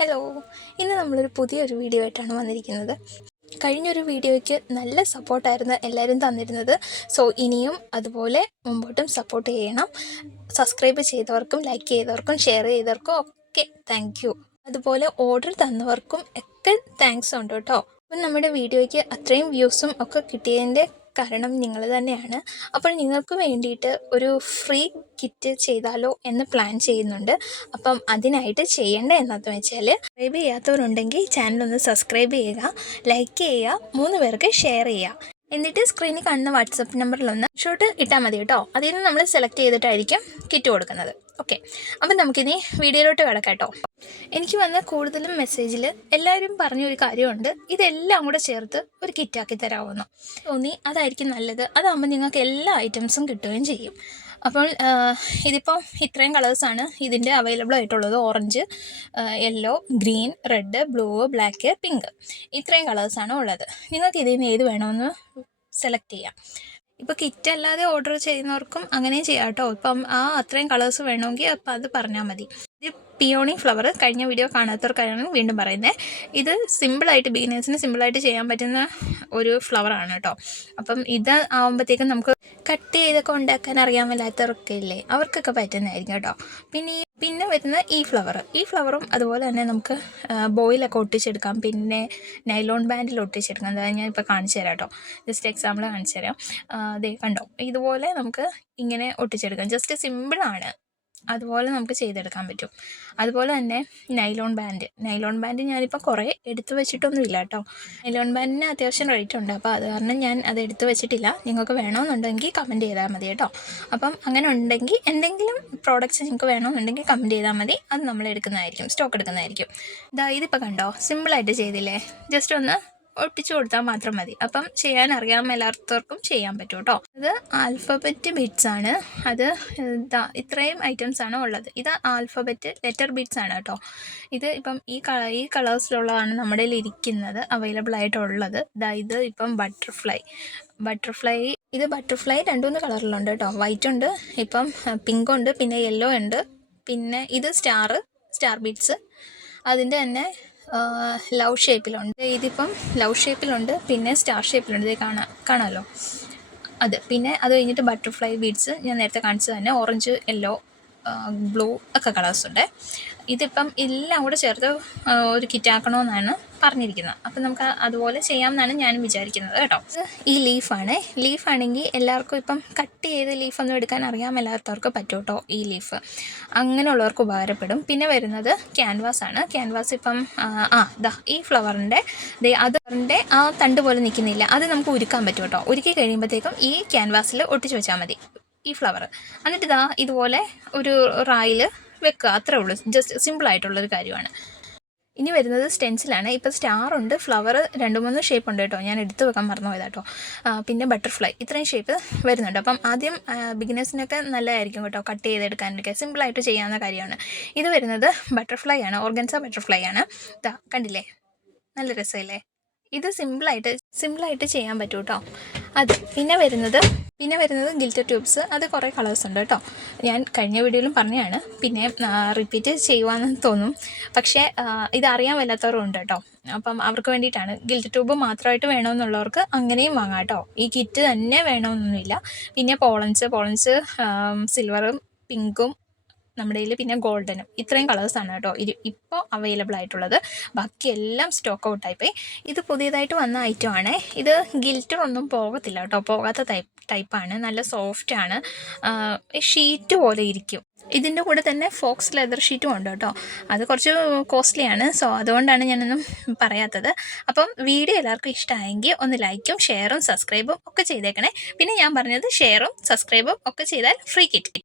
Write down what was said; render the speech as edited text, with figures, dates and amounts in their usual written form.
Hello, ഇന്ന് നമ്മളൊരു പുതിയൊരു വീഡിയോ ആയിട്ടാണ് വന്നിരിക്കുന്നത്. കഴിഞ്ഞൊരു വീഡിയോയ്ക്ക് നല്ല സപ്പോർട്ടായിരുന്നു എല്ലാവരും തന്നിരുന്നത്. സോ ഇനിയും അതുപോലെ മുമ്പോട്ടും സപ്പോർട്ട് ചെയ്യണം. സബ്സ്ക്രൈബ് ചെയ്തവർക്കും ലൈക്ക് ചെയ്തവർക്കും ഷെയർ ചെയ്തവർക്കും ഒക്കെ താങ്ക് യു. അതുപോലെ ഓർഡർ തന്നവർക്കും ഒക്കെ താങ്ക്സ് ഉണ്ട് കേട്ടോ. അപ്പം നമ്മുടെ വീഡിയോയ്ക്ക് അത്രയും വ്യൂസും ഒക്കെ കിട്ടിയതിൻ്റെ കാരണം നിങ്ങൾ തന്നെയാണ്. അപ്പോൾ നിങ്ങൾക്ക് വേണ്ടിയിട്ട് ഒരു ഫ്രീ കിറ്റ് ചെയ്താലോ എന്ന് പ്ലാൻ ചെയ്യുന്നുണ്ട്. അപ്പം അതിനായിട്ട് ചെയ്യേണ്ട എന്താണെന്ന് വെച്ചാൽ, സബ്സ്ക്രൈബ് ചെയ്യാത്തവരുണ്ടെങ്കിൽ ചാനലൊന്ന് സബ്സ്ക്രൈബ് ചെയ്യുക, ലൈക്ക് ചെയ്യുക, 3 പേർക്ക് ഷെയർ ചെയ്യുക. എന്നിട്ട് സ്ക്രീനിൽ കാണുന്ന വാട്സപ്പ് നമ്പറിലൊന്ന് ഷോട്ട് ഇട്ടാൽ മതി കേട്ടോ. അതിൽ നിന്ന് നമ്മൾ സെലക്ട് ചെയ്തിട്ടായിരിക്കും കിറ്റ് കൊടുക്കുന്നത്. ഓക്കെ, അപ്പം നമുക്കിനി വീഡിയോയിലോട്ട് കിടക്കാം കേട്ടോ. എനിക്ക് വന്ന കൂടുതലും മെസ്സേജിൽ എല്ലാവരും പറഞ്ഞൊരു കാര്യമുണ്ട്, ഇതെല്ലാം കൂടെ ചേർത്ത് ഒരു കിറ്റാക്കി തരാമെന്ന് തോന്നി. അതായിരിക്കും നല്ലത്. അതാകുമ്പോൾ നിങ്ങൾക്ക് എല്ലാ ഐറ്റംസും കിട്ടുകയും ചെയ്യും. അപ്പോൾ ഇതിപ്പം ഇത്രയും കളേഴ്സാണ് ഇതിൻ്റെ അവൈലബിൾ ആയിട്ടുള്ളത്. Orange, yellow, green, red, blue, black, pink, ഇത്രയും കളേഴ്സാണ് ഉള്ളത്. നിങ്ങൾക്ക് ഇതിൽ നിന്ന് ഏത് വേണമെന്ന് സെലക്ട് ചെയ്യാം. ഇപ്പോൾ കിറ്റ് അല്ലാതെ ഓർഡർ ചെയ്യുന്നവർക്കും അങ്ങനെയും ചെയ്യാം കേട്ടോ. ഇപ്പം അത്രയും കളേഴ്സ് വേണമെങ്കിൽ അപ്പം അത് പറഞ്ഞാൽ മതി. ഇത് പിയോണി ഫ്ലവർ, കഴിഞ്ഞ വീഡിയോ കാണാത്തവർക്കാണ് വീണ്ടും പറയുന്നത്. ഇത് സിമ്പിളായിട്ട് ബിഗിനേഴ്സിന് സിമ്പിളായിട്ട് ചെയ്യാൻ പറ്റുന്ന ഒരു ഫ്ലവറാണ് കേട്ടോ. അപ്പം ഇത് ആകുമ്പോഴത്തേക്കും നമുക്ക് കട്ട് ചെയ്തൊക്കെ ഉണ്ടാക്കാൻ അറിയാൻ മേലാത്തവരൊക്കെ ഇല്ലേ, അവർക്കൊക്കെ പറ്റുന്നതായിരിക്കും കേട്ടോ. പിന്നെ വരുന്ന ഈ ഫ്ലവറും അതുപോലെ തന്നെ നമുക്ക് ബോയിലൊക്കെ ഒട്ടിച്ചെടുക്കാം. പിന്നെ നൈലോൺ ബാൻഡിൽ ഒട്ടിച്ചെടുക്കാം. അതായത് ഞാൻ ഇപ്പോൾ കാണിച്ചു തരാം കേട്ടോ. ജസ്റ്റ് എക്സാമ്പിൾ കാണിച്ചു തരാം. ദേ കണ്ടോ, ഇതുപോലെ നമുക്ക് ഇങ്ങനെ ഒട്ടിച്ചെടുക്കാം. ജസ്റ്റ് സിമ്പിളാണ്, അതുപോലെ നമുക്ക് ചെയ്തെടുക്കാൻ പറ്റും. അതുപോലെ തന്നെ നൈലോൺ ബാൻഡ് ഞാനിപ്പോൾ കുറേ എടുത്തു വെച്ചിട്ടൊന്നുമില്ല കേട്ടോ. നൈലോൺ ബാൻഡിന് അത്യാവശ്യം റേറ്റ് ഉണ്ട്. അപ്പോൾ അത് കാരണം ഞാൻ അത് എടുത്തു വെച്ചിട്ടില്ല. നിങ്ങൾക്ക് വേണമെന്നുണ്ടെങ്കിൽ കമൻറ്റ് ചെയ്താൽ മതി കേട്ടോ. അപ്പം അങ്ങനെ ഉണ്ടെങ്കിൽ എന്തെങ്കിലും പ്രോഡക്റ്റ്സ് നിങ്ങൾക്ക് വേണമെന്നുണ്ടെങ്കിൽ കമൻറ്റ് ചെയ്താൽ മതി. അത് നമ്മൾ എടുക്കുന്നതായിരിക്കും, സ്റ്റോക്ക് എടുക്കുന്നതായിരിക്കും. ഇതിപ്പോൾ കണ്ടോ, സിമ്പിളായിട്ട് ചെയ്തില്ലേ. ജസ്റ്റ് ഒന്ന് ഒട്ടിച്ചു കൊടുത്താൽ മാത്രം മതി. അപ്പം ചെയ്യാൻ അറിയാൻ എല്ലാവർക്കും ചെയ്യാൻ പറ്റും കേട്ടോ. ഇത് ആൽഫബറ്റ് ബീഡ്സ് ആണ്. അത് ഇത്രയും ഐറ്റംസ് ആണ് ഉള്ളത്. ഇത് ആൽഫബറ്റ് ലെറ്റർ ബീഡ്സ് ആണ് കേട്ടോ. ഇത് ഇപ്പം ഈ കളേഴ്സിലുള്ളതാണ് നമ്മുടെ കയ്യിൽ ഇരിക്കുന്നത്, അവൈലബിൾ ആയിട്ടുള്ളത്. ഇത് ഇപ്പം ബട്ടർഫ്ലൈ ഇത് ബട്ടർഫ്ലൈ 2-3 കളറിലുണ്ട് കേട്ടോ. വൈറ്റ് ഉണ്ട്, ഇപ്പം പിങ്ക് ഉണ്ട്, പിന്നെ യെല്ലോ ഉണ്ട്, പിന്നെ ഇത് സ്റ്റാർ ബീഡ്സ്. അതിൻ്റെ തന്നെ ലവ് ഷേപ്പിലുണ്ട്. ഇതിപ്പം ലവ് ഷേപ്പിലുണ്ട്, പിന്നെ സ്റ്റാർ ഷേപ്പിലുണ്ട്. ഇത് കാണാമല്ലോ അത്. പിന്നെ അത് കഴിഞ്ഞിട്ട് ബട്ടർഫ്ലൈ ബീഡ്സ് ഞാൻ നേരത്തെ കാണിച്ചത് തന്നെ, ഓറഞ്ച്, യെല്ലോ, ബ്ലൂ ഒക്കെ കളേഴ്സ് ഉണ്ട്. ഇതിപ്പം എല്ലാം കൂടെ ചേർത്ത് ഒരു കിറ്റാക്കണമെന്നാണ് പറഞ്ഞിരിക്കുന്നത്. അപ്പം നമുക്ക് അതുപോലെ ചെയ്യാമെന്നാണ് ഞാനും വിചാരിക്കുന്നത് കേട്ടോ. ഈ ലീഫാണെങ്കിൽ എല്ലാവർക്കും ഇപ്പം കട്ട് ചെയ്ത് ലീഫൊന്നും എടുക്കാൻ അറിയാൻ മേലാത്തവർക്ക് പറ്റും കേട്ടോ. ഈ ലീഫ് അങ്ങനെയുള്ളവർക്ക് ഉപകാരപ്പെടും. പിന്നെ വരുന്നത് ക്യാൻവാസ് ഇപ്പം ഈ ഫ്ലവറിൻ്റെ അതിൻ്റെ ആ തണ്ട് പോലെ നിൽക്കുന്നില്ല, അത് നമുക്ക് ഉരുക്കാൻ പറ്റും കേട്ടോ. ഉരുക്കി കഴിയുമ്പോഴത്തേക്കും ഈ ക്യാൻവാസിൽ ഒട്ടിച്ച് വെച്ചാൽ മതി ഈ ഫ്ലവർ. എന്നിട്ട് ഇതുപോലെ ഒരു റായിൽ വെക്കുക, അത്രേ ഉള്ളൂ. ജസ്റ്റ് സിമ്പിളായിട്ടുള്ളൊരു കാര്യമാണ്. ഇനി വരുന്നത് സ്റ്റെൻസിലാണ്. ഇപ്പോൾ സ്റ്റാറുണ്ട്, ഫ്ലവർ 2-3 ഷേപ്പ് ഉണ്ട് കേട്ടോ. ഞാൻ എടുത്തു വെക്കാൻ മറന്നു പോയതാ കേട്ടോ. പിന്നെ ബട്ടർഫ്ലൈ, ഇത്രയും ഷേപ്പ് വരുന്നുണ്ട്. അപ്പം ആദ്യം ബിഗിനേഴ്സിനൊക്കെ നല്ലതായിരിക്കും കേട്ടോ കട്ട് ചെയ്തെടുക്കാനൊക്കെ. സിമ്പിളായിട്ട് ചെയ്യാവുന്ന കാര്യമാണ്. ഇത് വരുന്നത് ബട്ടർഫ്ലൈ ആണ്, ഓർഗൻസ ബട്ടർഫ്ലൈ ആണ്. കണ്ടില്ലേ, നല്ല രസമല്ലേ. ഇത് സിമ്പിളായിട്ട് ചെയ്യാൻ പറ്റും കേട്ടോ. പിന്നെ വരുന്നത് ഗിൽറ്റർ ട്യൂബ്സ്. അത് കുറേ കളേഴ്സ് ഉണ്ട് കേട്ടോ. ഞാൻ കഴിഞ്ഞ വീഡിയോയിലും പറഞ്ഞതാണ്, പിന്നെ റിപ്പീറ്റ് ചെയ്യുവാന്ന് തോന്നും. പക്ഷേ ഇതറിയാൻ വല്ലാത്തവരും ഉണ്ട് കേട്ടോ. അപ്പം അവർക്ക് വേണ്ടിയിട്ടാണ്. ഗിൽറ്റർ ട്യൂബ് മാത്രമായിട്ട് വേണമെന്നുള്ളവർക്ക് അങ്ങനെയും വാങ്ങാം കേട്ടോ. ഈ കിറ്റ് തന്നെ വേണമെന്നൊന്നുമില്ല. പിന്നെ പോളൻസ് സിൽവറും പിങ്കും നമ്മുടെ കയ്യിൽ, പിന്നെ ഗോൾഡനും, ഇത്രയും കളേഴ്സാണ് കേട്ടോ ഇപ്പോൾ അവൈലബിൾ ആയിട്ടുള്ളത്. ബാക്കിയെല്ലാം സ്റ്റോക്ക് ഔട്ടായിപ്പോയി. ഇത് പുതിയതായിട്ട് വന്ന ഐറ്റമാണ്. ഇത് ഗിൽറ്റർ ഒന്നും പോകത്തില്ല കേട്ടോ, പോകാത്ത ടൈപ്പാണ്. നല്ല സോഫ്റ്റാണ്, ഷീറ്റ് പോലെ ഇരിക്കും. ഇതിൻ്റെ കൂടെ തന്നെ ഫോക്സ് ലെതർ ഷീറ്റും ഉണ്ട് കേട്ടോ. അത് കുറച്ച് കോസ്റ്റ്ലിയാണ്. സോ അതുകൊണ്ടാണ് ഞാനൊന്നും പറയാത്തത്. അപ്പം വീഡിയോ എല്ലാവർക്കും ഇഷ്ടമായെങ്കിൽ ഒന്ന് ലൈക്കും ഷെയറും സബ്സ്ക്രൈബും ഒക്കെ ചെയ്തേക്കണേ. പിന്നെ ഞാൻ പറഞ്ഞത് ഷെയറും സബ്സ്ക്രൈബും ഒക്കെ ചെയ്താൽ ഫ്രീ കിറ്റ്.